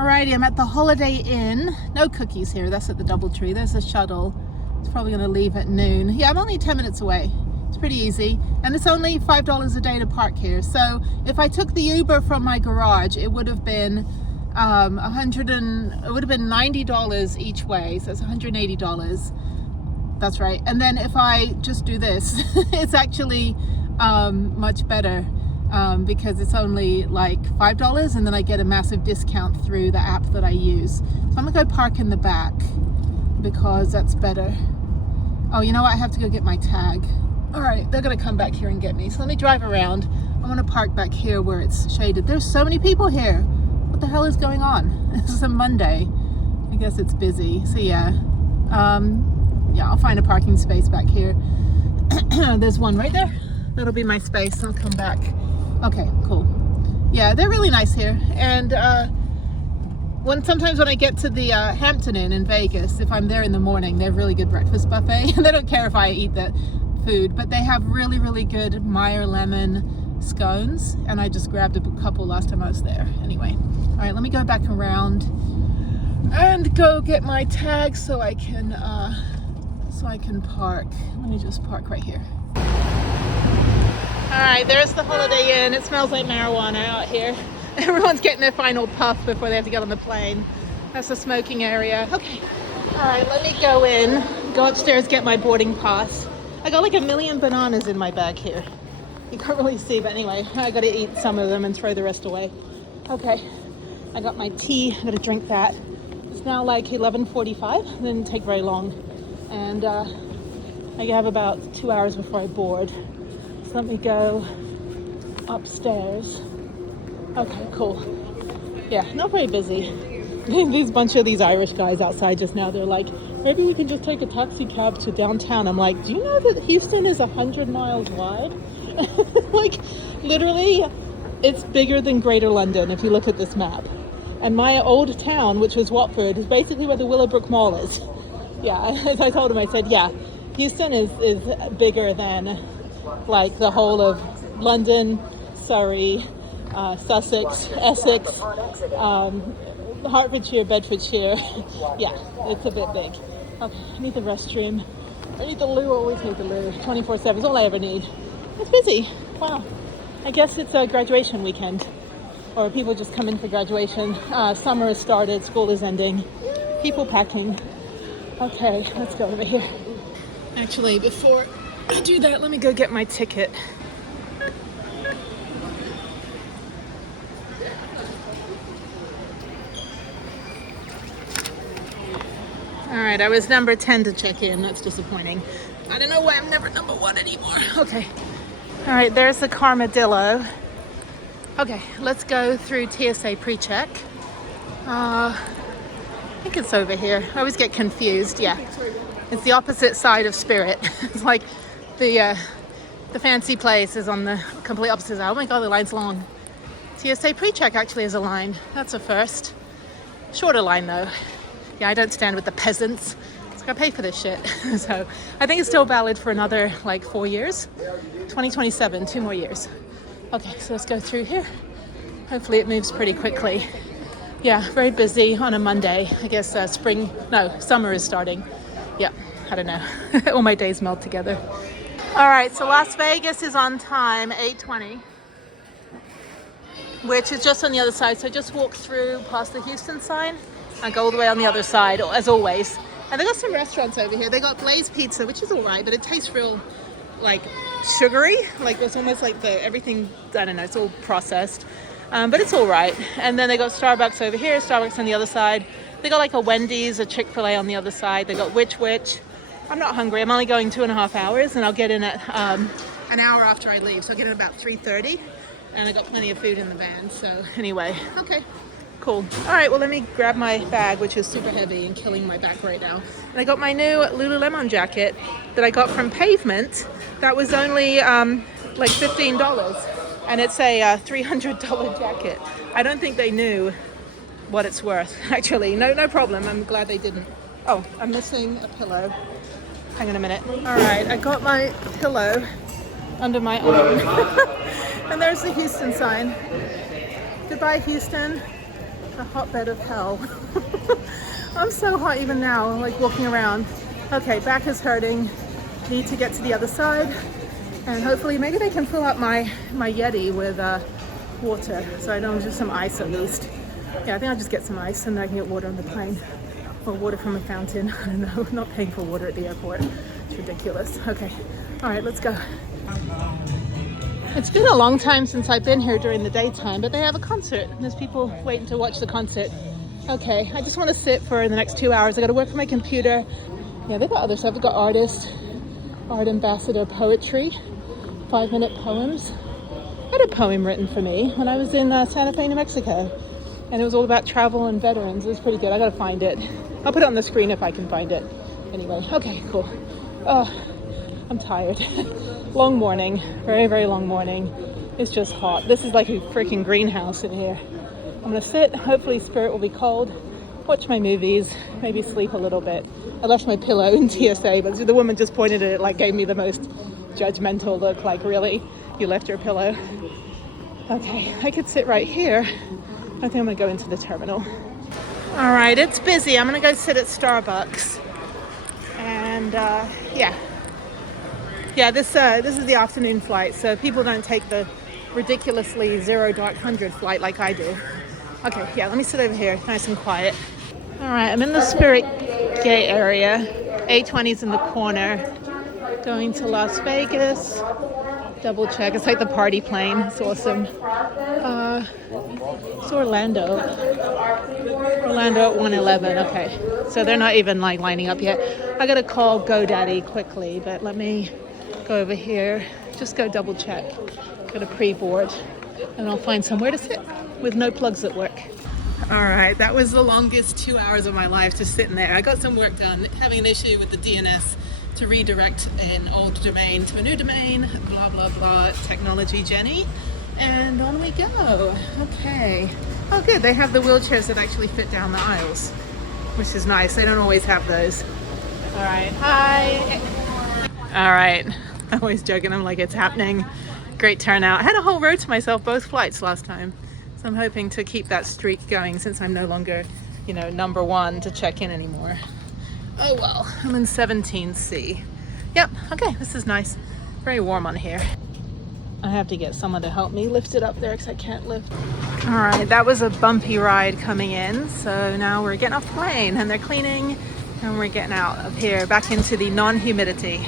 Alrighty, I'm at the Holiday Inn. No cookies here, that's at the DoubleTree. There's a shuttle. It's probably gonna leave at noon. Yeah, I'm only 10 minutes away. It's pretty easy. And it's only $5 a day to park here. So if I took the Uber from my garage, it would have been $90 each way. So it's $180. That's right. And then if I just do this, it's actually much better. Because it's only like $5 and then I get a massive discount through the app that I use. So I'm gonna go park in the back because that's better. Oh, you know what? I have to go get my tag. All right, they're gonna come back here and get me. So let me drive around. I wanna park back here where it's shaded. There's so many people here. What the hell is going on? This is a Monday. I guess it's busy. So yeah, I'll find a parking space back here. There's one right there. That'll be my space. I'll come back. Okay, cool. Yeah, they're really nice here. And sometimes when I get to the Hampton Inn in Vegas, if I'm there in the morning, they have really good breakfast buffet. They don't care if I eat the food, but they have really, really good Meyer lemon scones. And I just grabbed a couple last time I was there. Anyway, all right, let me go back around and go get my tag so I can park. Let me just park right here. All right, there's the Holiday Inn. It smells like marijuana out here. Everyone's getting their final puff before they have to get on the plane. That's the smoking area. Okay, all right, let me go in, go upstairs, get my boarding pass. I got like a million bananas in my bag here. You can't really see, but anyway, I gotta eat some of them and throw the rest away. Okay, I got my tea, I gotta drink that. It's now like 11:45, it didn't take very long. And I have about 2 hours before I board. So let me go upstairs. Okay, cool. Yeah, not very busy. These bunch of these Irish guys outside just now, they're like, maybe we can just take a taxi cab to downtown. I'm like, do you know that Houston is 100 miles wide? Like, literally, it's bigger than Greater London if you look at this map. And my old town, which was Watford, is basically where the Willowbrook Mall is. Yeah, as I told him, I said, yeah, Houston is bigger than like the whole of London, Surrey, Sussex, Essex, Hertfordshire, Bedfordshire. Yeah, it's a bit big. Okay, I need the restroom. I need the loo, I always need the loo. 24/7 is all I ever need. It's busy. Wow. I guess it's a graduation weekend. Or people just come in for graduation. Summer has started, school is ending. People packing. Okay, let's go over here. Actually, before I do that, let me go get my ticket. All right, I was number 10 to check in. That's disappointing. I don't know why I'm never number 1 anymore. Okay. All right, there's the Carmadillo. Okay, let's go through TSA pre-check. I think it's over here. I always get confused. Yeah, it's the opposite side of Spirit. It's like the fancy place is on the complete opposite side. Oh my God, the line's long. TSA pre-check actually is a line. That's a first. Shorter line though. Yeah, I don't stand with the peasants. It's like I pay for this shit. So I think it's still valid for another like 4 years. 2027, 2 more years. Okay, so let's go through here. Hopefully it moves pretty quickly. Yeah, very busy on a Monday. I guess summer is starting. Yeah, I don't know. All my days meld together. All right, so Las Vegas is on time, 8:20, which is just on the other side. So just walk through past the Houston sign and go all the way on the other side, as always. And they got some restaurants over here. They got Blaze Pizza, which is all right, but it tastes real like sugary. Like it's almost like everything, I don't know, it's all processed. But it's all right. And then they got Starbucks over here, Starbucks on the other side. They got like a Wendy's, a Chick-fil-A on the other side. They got Which. I'm not hungry. I'm only going 2.5 hours and I'll get in at an hour after I leave. So I'll get in about 3:30 and I got plenty of food in the van. So anyway, okay, cool. All right, well, let me grab my bag, which is super heavy and killing my back right now. And I got my new Lululemon jacket that I got from Pavement. That was only like $15. And it's a $300 jacket. I don't think they knew what it's worth, actually. No problem. I'm glad they didn't. Oh, I'm missing a pillow. Hang on a minute. All right, I got my pillow under my arm. And there's the Houston sign. Goodbye, Houston. a hotbed of hell. I'm so hot even now, like walking around. Okay, back is hurting. Need to get to the other side. And hopefully maybe they can fill up my Yeti with water. So I don't just some ice at least. Yeah, I think I'll just get some ice and then I can get water on the plane. Or water from a fountain. I don't know, not paying for water at the airport. It's ridiculous. Okay, all right, let's go. It's been a long time since I've been here during the daytime, but they have a concert. There's people waiting to watch the concert. Okay, I just want to sit for the next 2 hours. I got to work on my computer. Yeah, they've got other stuff. They've got artist, art ambassador poetry, 5-minute poems. I had a poem written for me when I was in Santa Fe, New Mexico. And it was all about travel and veterans. It was pretty good. I gotta find it. I'll put it on the screen if I can find it. Anyway, okay, cool. I'm tired. Long morning, very, very long morning. It's just hot. This is like a freaking greenhouse in here. I'm gonna sit, hopefully spirit will be cold, watch my movies, maybe sleep a little bit. I left my pillow in TSA, but the woman just pointed at it, like gave me the most judgmental look, like really? You left your pillow? Okay, I could sit right here. I think I'm gonna go into the terminal. All right, it's busy. I'm gonna go sit at Starbucks. And yeah, this is the afternoon flight, so people don't take the ridiculously 0-100 flight like I do. Okay, yeah, let me sit over here, nice and quiet. All right, I'm in the Spirit Gate area. A20's in the corner. Going to Las Vegas. Double check. It's like the party plane. It's awesome. It's Orlando. Orlando at 1:11. Okay. So they're not even like lining up yet. I gotta call GoDaddy quickly, but let me go over here. Just go double check. Go to pre-board, and I'll find somewhere to sit with no plugs at work. All right, that was the longest 2 hours of my life just sitting there. I got some work done, having an issue with the DNS to redirect an old domain to a new domain, blah, blah, blah, technology Jennie. And on we go. Okay. Oh, good. They have the wheelchairs that actually fit down the aisles, which is nice. They don't always have those. All right. Hi. All right. I'm always joking. I'm like, it's happening. Great turnout. I had a whole row to myself both flights last time. So I'm hoping to keep that streak going since I'm no longer, you know, number one to check in anymore. Oh well, I'm in 17C. Yep, okay, this is nice. Very warm on here. I have to get someone to help me lift it up there because I can't lift. All right, that was a bumpy ride coming in. So now we're getting off the plane and they're cleaning and we're getting out of here back into the non-humidity.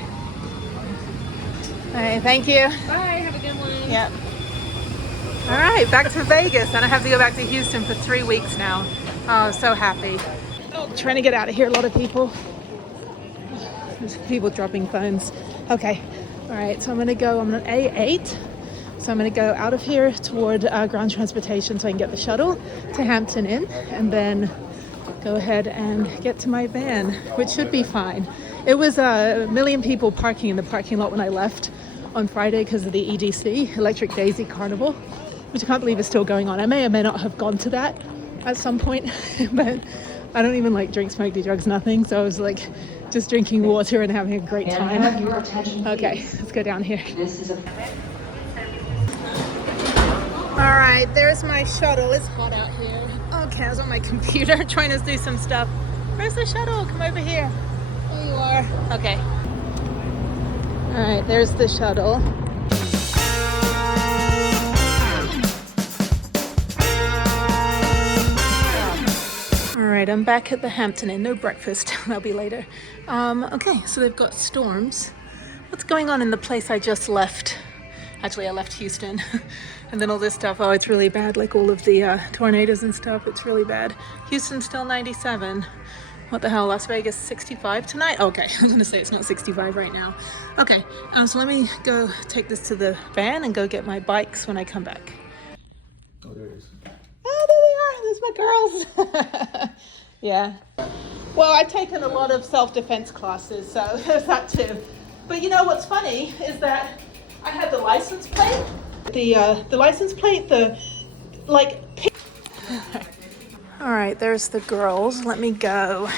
Hey, thank you. Bye, have a good one. Yep. All right, back to Vegas, and I have to go back to Houston for 3 weeks now. Oh, so happy. Oh, trying to get out of here, a lot of people. There's people dropping phones. Okay, all right, so I'm gonna go, I'm on A8. So I'm gonna go out of here toward ground transportation so I can get the shuttle to Hampton Inn, and then go ahead and get to my van, which should be fine. It was a million people parking in the parking lot when I left on Friday because of the EDC, Electric Daisy Carnival, which I can't believe is still going on. I may or may not have gone to that at some point, but I don't even like drink, smoke, do drugs, nothing. So I was like just drinking water and having a great time. Okay, let's go down here. All right, there's my shuttle. It's hot out here. Okay, I was on my computer trying to do some stuff. Where's the shuttle? Come over here. There you are. Okay. All right, there's the shuttle. All right, I'm back at the Hampton Inn. No breakfast. That'll be later. Okay, so they've got storms. What's going on in the place I just left? Actually, I left Houston. And then all this stuff. Oh, it's really bad. Like all of the tornadoes and stuff. It's really bad. Houston's still 97. What the hell? Las Vegas 65 tonight? Okay, I was gonna say it's not 65 right now. Okay, so let me go take this to the van and go get my bikes when I come back. Oh, there it is. Oh, there they are. There's my girls. Yeah. Well, I've taken a lot of self-defense classes, so there's that too. But you know what's funny is that I had the license plate. The license plate, All right, there's the girls. Let me go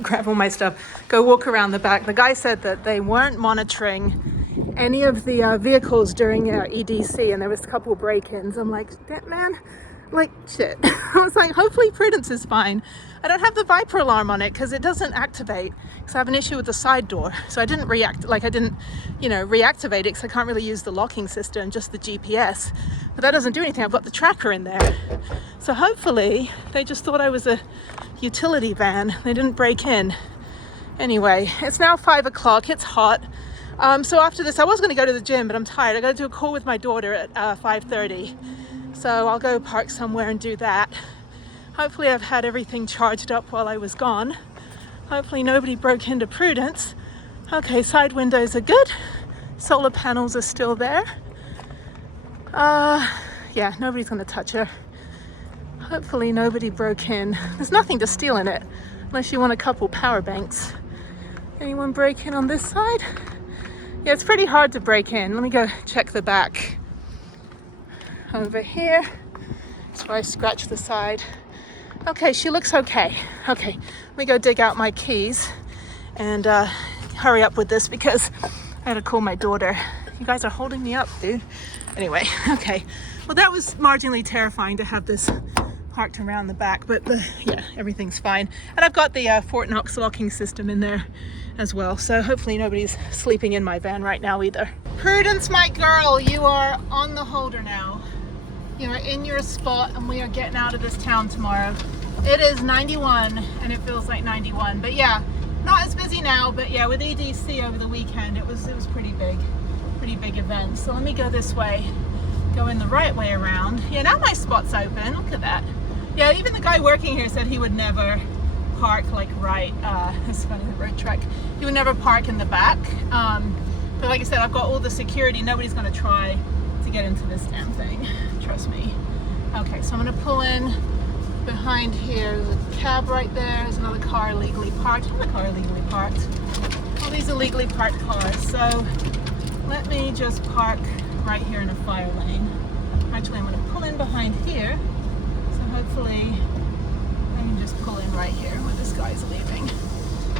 grab all my stuff, go walk around the back. The guy said that they weren't monitoring any of the vehicles during EDC, and there was a couple break-ins. I'm like, man, like shit. I was like, hopefully Prudence is fine. I don't have the Viper alarm on it because it doesn't activate, because I have an issue with the side door. So I didn't reactivate it because I can't really use the locking system, just the GPS. But that doesn't do anything. I've got the tracker in there. So hopefully they just thought I was a utility van. They didn't break in. Anyway, it's now 5 o'clock. It's hot. So after this, I was going to go to the gym, but I'm tired. I got to do a call with my daughter at 5:30. So I'll go park somewhere and do that. Hopefully I've had everything charged up while I was gone. Hopefully nobody broke into Prudence. Okay, side windows are good. Solar panels are still there. Yeah, nobody's gonna touch her. Hopefully nobody broke in. There's nothing to steal in it, unless you want a couple power banks. Anyone break in on this side? Yeah, it's pretty hard to break in. Let me go check the back. Over here, that's where I scratch the side. Okay, she looks okay. Okay, let me go dig out my keys and hurry up with this because I had to call my daughter. You guys are holding me up, dude. Anyway, okay. Well, that was marginally terrifying to have this parked around the back, but yeah, everything's fine. And I've got the Fort Knox locking system in there as well, so hopefully nobody's sleeping in my van right now either. Prudence, my girl, you are on the holder now. You are in your spot, and we are getting out of this town tomorrow. It is 91 and it feels like 91, but yeah, not as busy now, but yeah, with EDC over the weekend it was pretty big event. So let me go this way, go in the right way around. Yeah, now my spot's open. Look at that. Yeah, even the guy working here said he would never park like right, it's funny, the road truck, he would never park in the back, but like I said, I've got all the security. Nobody's going to try to get into this damn thing, trust me. Okay, so I'm going to pull in behind here. There's a cab right there. There's another car illegally parked. Another car illegally parked. All these illegally parked cars. So let me just park right here in a fire lane. Actually, I'm going to pull in behind here. So hopefully I can just pull in right here where this guy's leaving.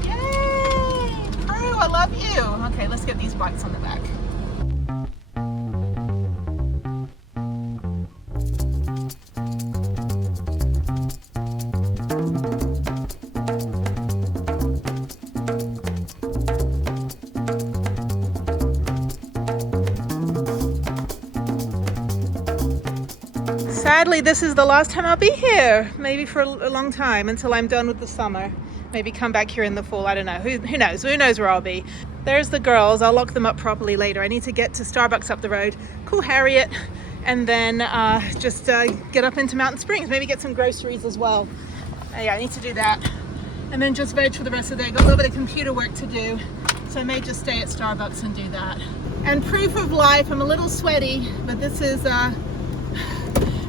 Yay! Prue, I love you. Okay, let's get these bikes on the back. Sadly, this is the last time I'll be here, maybe for a long time, until I'm done with the summer. Maybe come back here in the fall, I don't know. Who knows? Who knows where I'll be? There's the girls. I'll lock them up properly later. I need to get to Starbucks up the road, call Harriet, and then just get up into Mountain Springs, maybe get some groceries as well. Yeah, I need to do that. And then just veg for the rest of the day. Got a little bit of computer work to do, so I may just stay at Starbucks and do that. And proof of life, I'm a little sweaty, but this is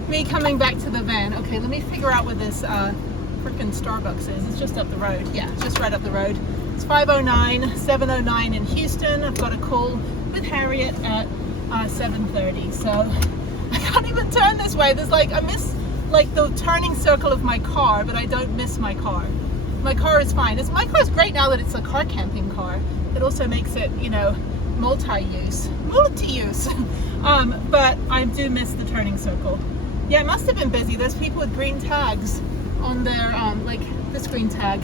me coming back to the van. Okay, let me figure out where this freaking Starbucks is. It's just up the road. Yeah, it's just right up the road. It's 5:09, 7:09 in Houston. I've got a call with Harriet at 7:30. So I can't even turn this way. There's like, I miss like the turning circle of my car, but I don't miss my car. My car is fine. My car is great now that it's a car camping car. It also makes it, you know, multi-use. But I do miss the turning circle. Yeah, it must have been busy. There's people with green tags on their, like this green tag.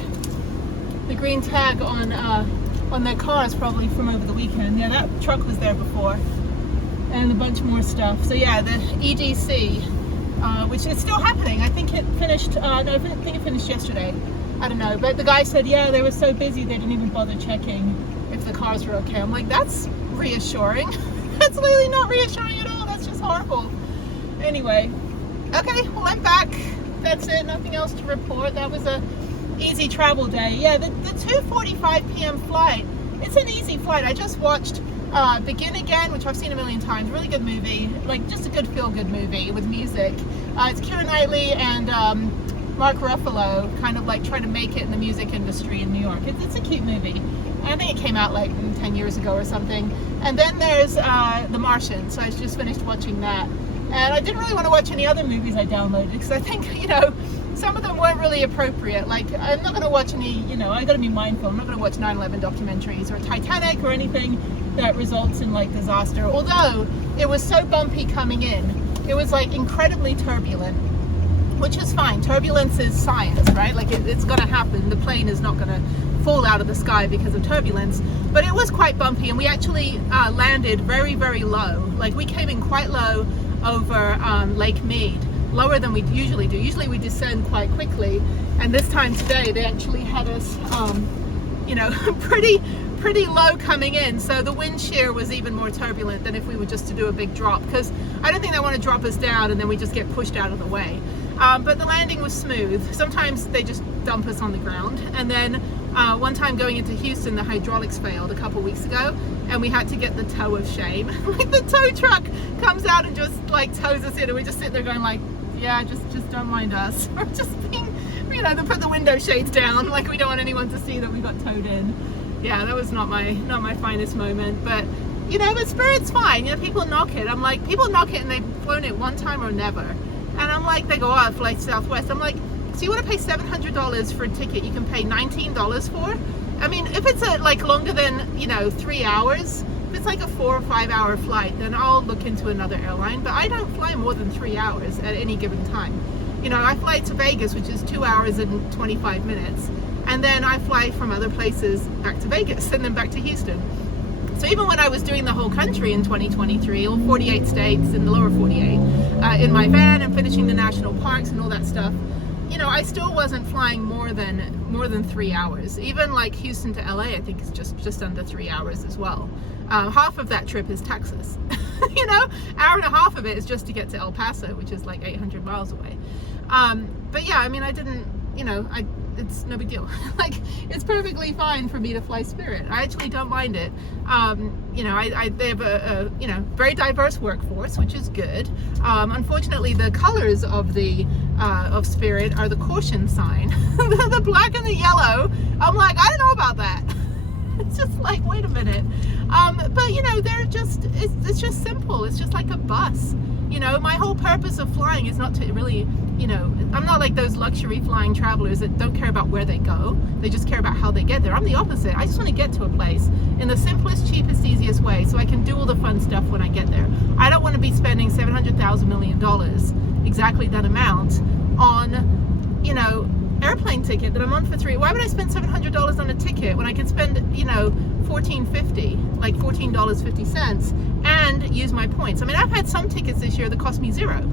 The green tag on their cars probably from over the weekend. Yeah, that truck was there before. And a bunch more stuff. So yeah, the EDC, which is still happening. I think it finished, no, I think it finished yesterday. I don't know. But the guy said, yeah, they were so busy they didn't even bother checking if the cars were okay. I'm like, that's reassuring. That's literally not reassuring at all. That's just horrible. Anyway. Okay, well, I'm back. That's it. Nothing else to report. That was a easy travel day. Yeah, the 2:45 p.m. flight. It's an easy flight. I just watched Begin Again, which I've seen a million times. Really good movie. Like, just a good feel-good movie with music. It's Keira Knightley and Mark Ruffalo kind of like trying to make it in the music industry in New York. It's a cute movie. I think it came out like 10 years ago or something. And then there's The Martian. So I just finished watching that. And I didn't really want to watch any other movies I downloaded because I think, you know, some of them weren't really appropriate. Like, I'm not going to watch any, you know, I got to be mindful. I'm not going to watch 9/11 documentaries or Titanic or anything that results in like disaster. Although it was so bumpy coming in, it was like incredibly turbulent. which is fine. Turbulence is science, right? Like it's going to happen. The plane is not going to fall out of the sky because of turbulence. But it was quite bumpy, and we actually landed very, very low. Like we came in quite low over Lake Mead, lower than we usually do. Usually we descend quite quickly, and this time today they actually had us, you know, pretty low coming in, so the wind shear was even more turbulent than if we were just to do a big drop, because I don't think they want to drop us down and then we just get pushed out of the way. But the landing was smooth. Sometimes they just dump us on the ground, and then one time going into Houston, the hydraulics failed a couple weeks ago, and we had to get the tow of shame. Like the tow truck comes out and just like tows us in, and we just sit there going like, yeah, just don't mind us. We're just being, you know, they put the window shades down, like we don't want anyone to see that we got towed in. Yeah, that was not my finest moment, but you know, but Spirit's fine. You know, people knock it. I'm like, people knock it and they've flown it one time or never. And I'm like, they go, oh, I fly Southwest. I'm like, so you want to pay $700 for a ticket you can pay $19 for? I mean, if it's like longer than, you know, 3 hours, if it's like a 4 or 5 hour flight, then I'll look into another airline. But I don't fly more than 3 hours at any given time. You know, I fly to Vegas, which is 2 hours and 25 minutes. And then I fly from other places back to Vegas and then back to Houston. So even when I was doing the whole country in 2023, all 48 states in the lower 48, in my van and finishing the national parks and all that stuff, you know, I still wasn't flying more than 3 hours. Even like Houston to LA, I think is just under 3 hours as well. Half of that trip is Texas. You know, hour and a half of it is just to get to El Paso, which is like 800 miles away. But yeah, I mean, I didn't, you know, it's no big deal. Like, it's perfectly fine for me to fly Spirit. I actually don't mind it. You know, they have a you know, very diverse workforce, which is good. Unfortunately, the colors of the of Spirit are the caution sign. The black and the yellow. I'm like, I don't know about that. It's just like, wait a minute. But you know, they're just, it's just simple. It's just like a bus. You know, my whole purpose of flying is not to really, you know, I'm not like those luxury flying travelers that don't care about where they go. They just care about how they get there. I'm the opposite. I just want to get to a place in the simplest, cheapest, easiest way so I can do all the fun stuff when I get there. I don't want to be spending $700,000 million, exactly that amount, on, you know, airplane ticket that I'm on for 3. Why would I spend $700 on a ticket when I can spend, you know, $14.50, like $14.50, and use my points? I mean, I've had some tickets this year that cost me $0.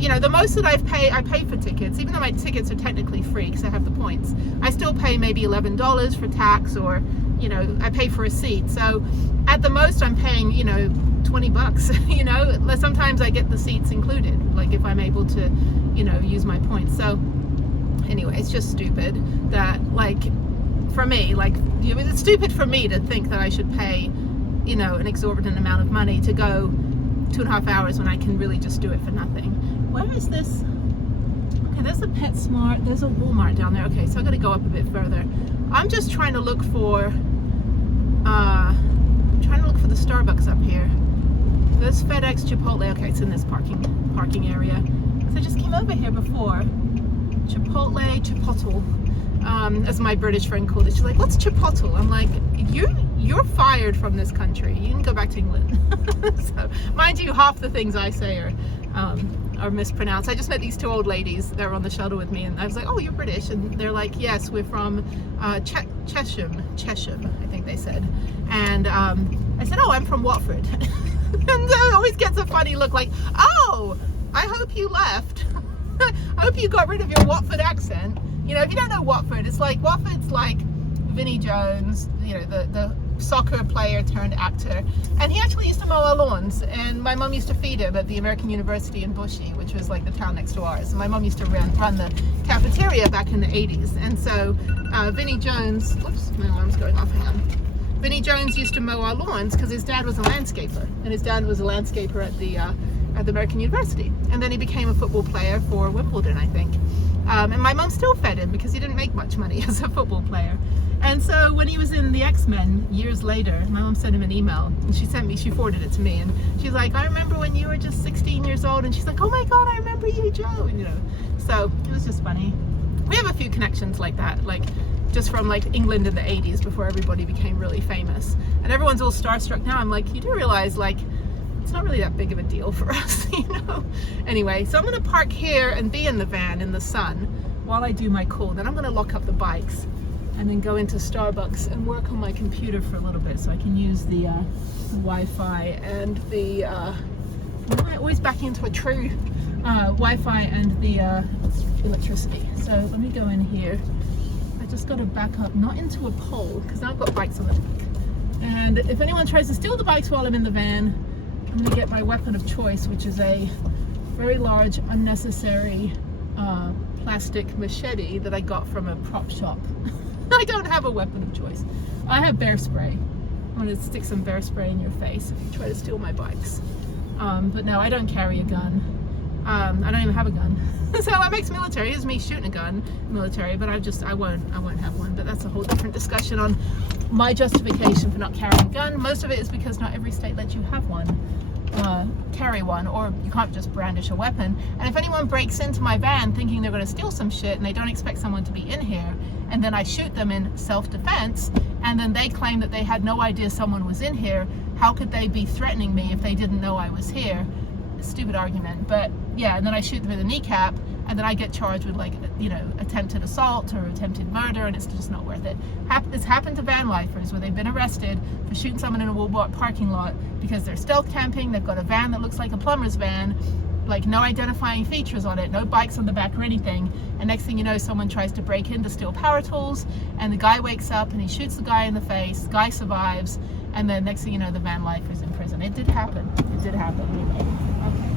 You know, the most that I pay for tickets, even though my tickets are technically free because I have the points, I still pay maybe $11 for tax, or, you know, I pay for a seat. So at the most I'm paying, you know, $20, you know. Sometimes I get the seats included, like if I'm able to, you know, use my points. So anyway, it's just stupid that, like, for me, like, you know, it's stupid for me to think that I should pay, you know, an exorbitant amount of money to go 2.5 hours when I can really just do it for nothing. Where is this? Okay, there's a PetSmart, there's a Walmart down there. Okay, so I gotta go up a bit further. I'm just trying to look for the Starbucks up here. There's FedEx, Chipotle. Okay, it's in this parking area. So I just came over here before. Chipotle, as my British friend called it. She's like, what's Chipotle? I'm like, you're fired from this country. You can go back to England. So, mind you, half the things I say are mispronounced. I just met these 2 old ladies that were on the shuttle with me, and I was like, oh, you're British? And they're like, yes, we're from Chesham, I think they said. And I said, oh, I'm from Watford. And it always gets a funny look like, oh, I hope you left. I hope you got rid of your Watford accent. You know, if you don't know Watford, it's like, Watford's like Vinnie Jones, you know, the soccer player turned actor. And he actually used to mow our lawns, and my mum used to feed him at the American University in Bushy, which was like the town next to ours. And my mum used to run the cafeteria back in the 80s. And so Vinnie Jones, oops, my alarm's going off, hang on. Vinnie Jones used to mow our lawns because his dad was a landscaper, and his dad was a landscaper at the American University. And then he became a football player for Wimbledon, I think. And my mum still fed him because he didn't make much money as a football player. And so when he was in the X-Men years later, my mum sent him an email, and she forwarded it to me, and she's like, I remember when you were just 16 years old, and she's like, oh my God, I remember you, Joe, and, you know, so it was just funny. We have a few connections like that, like just from like England in the 80s before everybody became really famous, and everyone's all starstruck now. I'm like, you do realize, like, it's not really that big of a deal for us, you know. Anyway, so I'm going to park here and be in the van in the sun while I do my call. Then I'm going to lock up the bikes and then go into Starbucks and work on my computer for a little bit so I can use the Wi-Fi and the why am I always backing into a tree? Wi-Fi and the electricity. So let me go in here. I just got to back up, not into a pole, because now I've got bikes on the back. And if anyone tries to steal the bikes while I'm in the van, I'm going to get my weapon of choice, which is a very large, unnecessary plastic machete that I got from a prop shop. I don't have a weapon of choice. I have bear spray. I'm going to stick some bear spray in your face if you try to steal my bikes. But no, I don't carry a gun. I don't even have a gun. So that makes military. It's me shooting a gun, military, but I won't have one. But that's a whole different discussion on my justification for not carrying a gun. Most of it is because not every state lets you have one, carry one, or you can't just brandish a weapon. And if anyone breaks into my van thinking they're going to steal some shit and they don't expect someone to be in here, and then I shoot them in self-defense, and then they claim that they had no idea someone was in here, how could they be threatening me if they didn't know I was here? Stupid argument. But yeah, and then I shoot them in the kneecap, and then I get charged with, like, you know, attempted assault or attempted murder, and it's just not worth it. It's happened to van lifers where they've been arrested for shooting someone in a Walmart parking lot because they're stealth camping. They've got a van that looks like a plumber's van, like no identifying features on it, no bikes on the back or anything, and next thing you know, someone tries to break in to steal power tools, and the guy wakes up and he shoots the guy in the face. The guy survives, and then next thing you know, the van lifer's in prison. It did happen. It did happen. Anyway. Okay.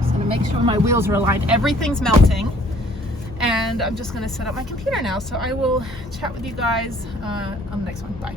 Just gonna make sure my wheels are aligned. Everything's melting, and I'm just gonna set up my computer now. So I will chat with you guys on the next one. Bye.